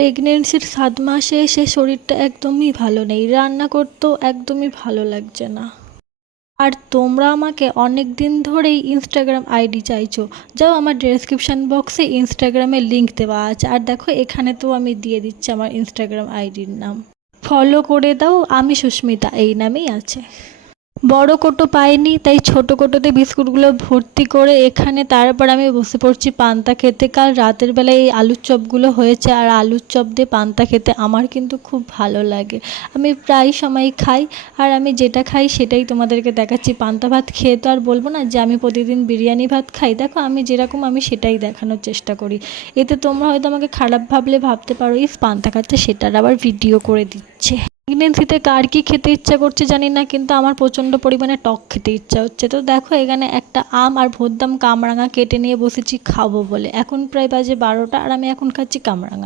প্রেগনেন্সির 7 মাসে এসে শরীরটা একদমই ভালো নেই, রান্না করতেও একদমই ভালো লাগছে না। আর তোমরা আমাকে অনেক দিন ধরেই ইনস্টাগ্রাম আইডি চাইছো, যাও আমার ডেসক্রিপশান বক্সে ইনস্টাগ্রামের লিঙ্ক দেওয়া আছে, আর দেখো এখানে তো আমি দিয়ে দিচ্ছি আমার ইনস্টাগ্রাম আইডির নাম। ফলো করে দাও, আমি সুস্মিতা এই নামেই আছে। বড় কোটো পাইনি, তাই ছোট কোটোতে বিস্কুটগুলো ভর্তি করে এখানে তারপর আমি বসে পড়ছি পান্তা খেতে। কাল রাতের বেলায় এই আলুর চপগুলো হয়েছে, আর আলুর চপ দিয়ে পান্তা খেতে আমার কিন্তু খুব ভালো লাগে। আমি প্রায় সময় খাই, আর আমি যেটা খাই সেটাই তোমাদেরকে দেখাচ্ছি। পান্তা ভাত খেয়ে তো আর বলবো না যে আমি প্রতিদিন বিরিয়ানি ভাত খাই। দেখো আমি যেরকম আমি সেটাই দেখানোর চেষ্টা করি। এতে তোমরা হয়তো আমাকে খারাপ ভাবলে ভাবতে পারো ইস পান্তা খাচ্ছে, সেটার আবার ভিডিও করে দিচ্ছে। প্রেগনেন্সিতে কার কী খেতে ইচ্ছা করছে জানি না, কিন্তু আমার প্রচণ্ড পরিমাণে টক খেতে ইচ্ছা হচ্ছে। তো দেখো এখানে একটা আম আর ভোদ্দাম কামরাঙা কেটে নিয়ে বসেছি খাবো বলে। এখন প্রায় বাজে 12টা, আর আমি এখন খাচ্ছি কামরাঙা।